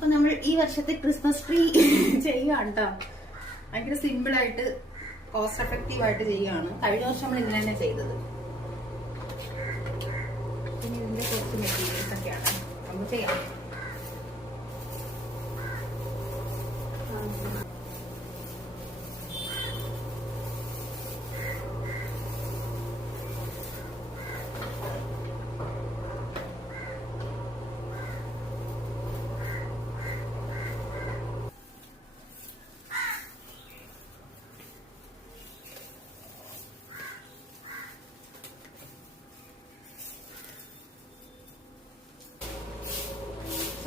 അപ്പൊ നമ്മൾ ഈ വർഷത്തെ ക്രിസ്മസ് ട്രീ ചെയ്യുകയാണ് കേട്ടോ ഭയങ്കര സിമ്പിൾ ആയിട്ട് കോസ്റ്റ് എഫക്റ്റീവ് ആയിട്ട് ചെയ്യുകയാണ്. കഴിഞ്ഞ വർഷം നമ്മൾ ഇങ്ങനെ തന്നെ ചെയ്തത്. പിന്നെ ഇതിന്റെ കുറച്ച് മെറ്റീരിയൽസ് ഒക്കെയാണ്. നമുക്ക് ചെയ്യാം.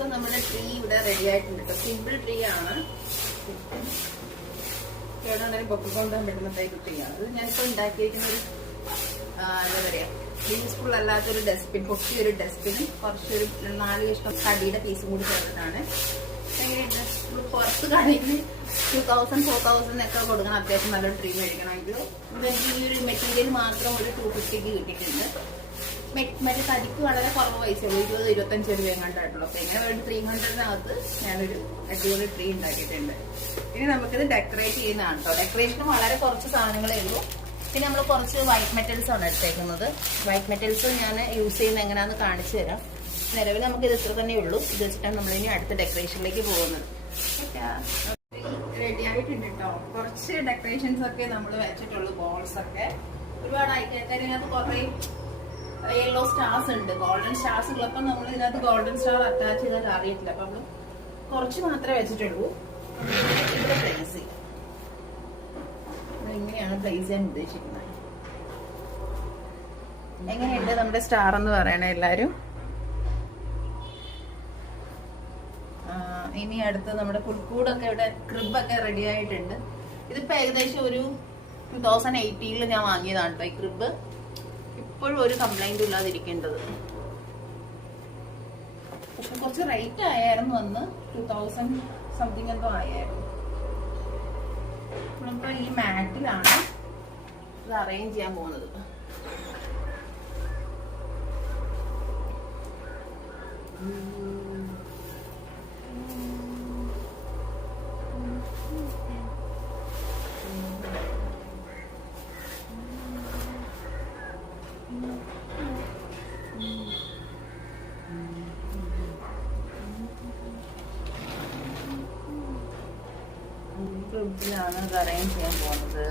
സോ നമ്മുടെ ട്രീ ഇവിടെ റെഡി ആയിട്ടുണ്ട്. കേട്ടോ സിമ്പിൾ ട്രീ ആണ്. ഇവിടെ പൊക്കിക്കൊണ്ടാൻ ടൈപ്പ് ട്രീ ആണ്. ഇത് ഞാനിപ്പോ ഉണ്ടാക്കിയിരിക്കുന്ന ഒരു എന്താ പറയാ യൂസ്ഫുൾ അല്ലാത്തൊരു ഡസ്റ്റ്ബിൻ ഒരു ഡസ്റ്റ്ബിനും കുറച്ചൊരു നാല് കഷ്ണം കടിയുടെ പീസും കൂടി നമ്മൾ പുറത്ത് കടയിൽ ടു തൗസൻഡ് ഫോർ തൗസൻഡ് ഒക്കെ കൊടുക്കണം. അത്യാവശ്യം നല്ലൊരു ട്രീ മേടിക്കണമെങ്കിൽ ഇതെനിക്ക് ഈ ഒരു മെറ്റീരിയൽ മാത്രം ഒരു ടു ഫിഫ്റ്റിക്ക് കിട്ടിയിട്ടുണ്ട്. മറ്റേ തടിക്ക് വളരെ കുറവ് പൈസയുള്ളൂ ഇരുപത് ഇരുപത്തഞ്ച് രൂപ എങ്ങാണ്ടായിട്ടുള്ളൂ അപ്പൊ എങ്ങനെ ഒരു ത്രീ ഹൺഡ്രഡിനകത്ത് ഞാനൊരു അടിപൊളി ട്രീ ഉണ്ടാക്കിയിട്ടുണ്ട് ഇനി നമുക്കിത് ഡെക്കറേറ്റ് ചെയ്യുന്നതാണ് കേട്ടോ ഡെക്കറേഷന് വളരെ കുറച്ച് സാധനങ്ങളേ ഉള്ളൂ പിന്നെ നമ്മൾ കുറച്ച് വൈറ്റ് മെറ്റൽസ് ആണ് എടുത്തേക്കുന്നത് വൈറ്റ് മെറ്റൽസ് ഞാൻ യൂസ് ചെയ്യുന്ന എങ്ങനെയാണെന്ന് കാണിച്ചു തരാം നിലവിൽ നമുക്ക് ഇത് ഇത്ര തന്നെ ഉള്ളൂ ഇത് വെച്ചിട്ടാണ് നമ്മൾ ഇനി അടുത്ത ഡെക്കറേഷനിലേക്ക് പോകുന്നത് റെഡി ആയിട്ടുണ്ട് കേട്ടോ കുറച്ച് ഡെക്കറേഷൻസ് ഒക്കെ നമ്മൾ വെച്ചിട്ടുള്ളൂ ബോൾസ് ഒക്കെ ഒരുപാട് ആയിക്കഴിഞ്ഞാൽ ഇതിനകത്ത് കുറേ യെല്ലോ സ്റ്റാർസ് ഉണ്ട്. ഗോൾഡൻ സ്റ്റാർസ് ഉള്ളപ്പോ നമ്മൾ ഇതിനകത്ത് ഗോൾഡൻ സ്റ്റാർ അറ്റാച്ച് ചെയ്താൽ അറിയത്തില്ല. അപ്പൊ നമ്മൾ കുറച്ച് മാത്രമേ വെച്ചിട്ടുള്ളൂ. പ്ലേസ് ചെയ്യാം ഇങ്ങനെയാണ് പ്ലേസ് ചെയ്യാൻ ഉദ്ദേശിക്കുന്നത്. എങ്ങനെയുണ്ട് നമ്മുടെ സ്റ്റാർ എന്ന് പറയണേ എല്ലാരും? ഇനി അടുത്ത് നമ്മുടെ പുൽക്കൂടൊക്കെ ഇവിടെ ക്രിബൊക്കെ റെഡി ആയിട്ടുണ്ട്. ഇതിപ്പോ ഏകദേശം ഒരു ടൂ തൗസൻഡ് എയ്റ്റീനിൽ ഞാൻ വാങ്ങിയതാണ് കേട്ടോ ഈ ക്രിബ്. ഇപ്പോഴും ഒരു കംപ്ലൈന്റും ഇല്ലാതിരിക്കേണ്ടത്. പക്ഷെ കുറച്ച് റേറ്റ് ആയായിരുന്നു അന്ന്. ടു തൗസൻഡ് സംതിങ് എന്തോ ആയായിരുന്നു. നമ്മളിപ്പോ ഈ മാറ്റിലാണ് ഇത് അറേഞ്ച് ചെയ്യാൻ പോകുന്നത്. ക്രിബിലാണ് ഇത് അറേഞ്ച് ചെയ്യാൻ പോകുന്നത്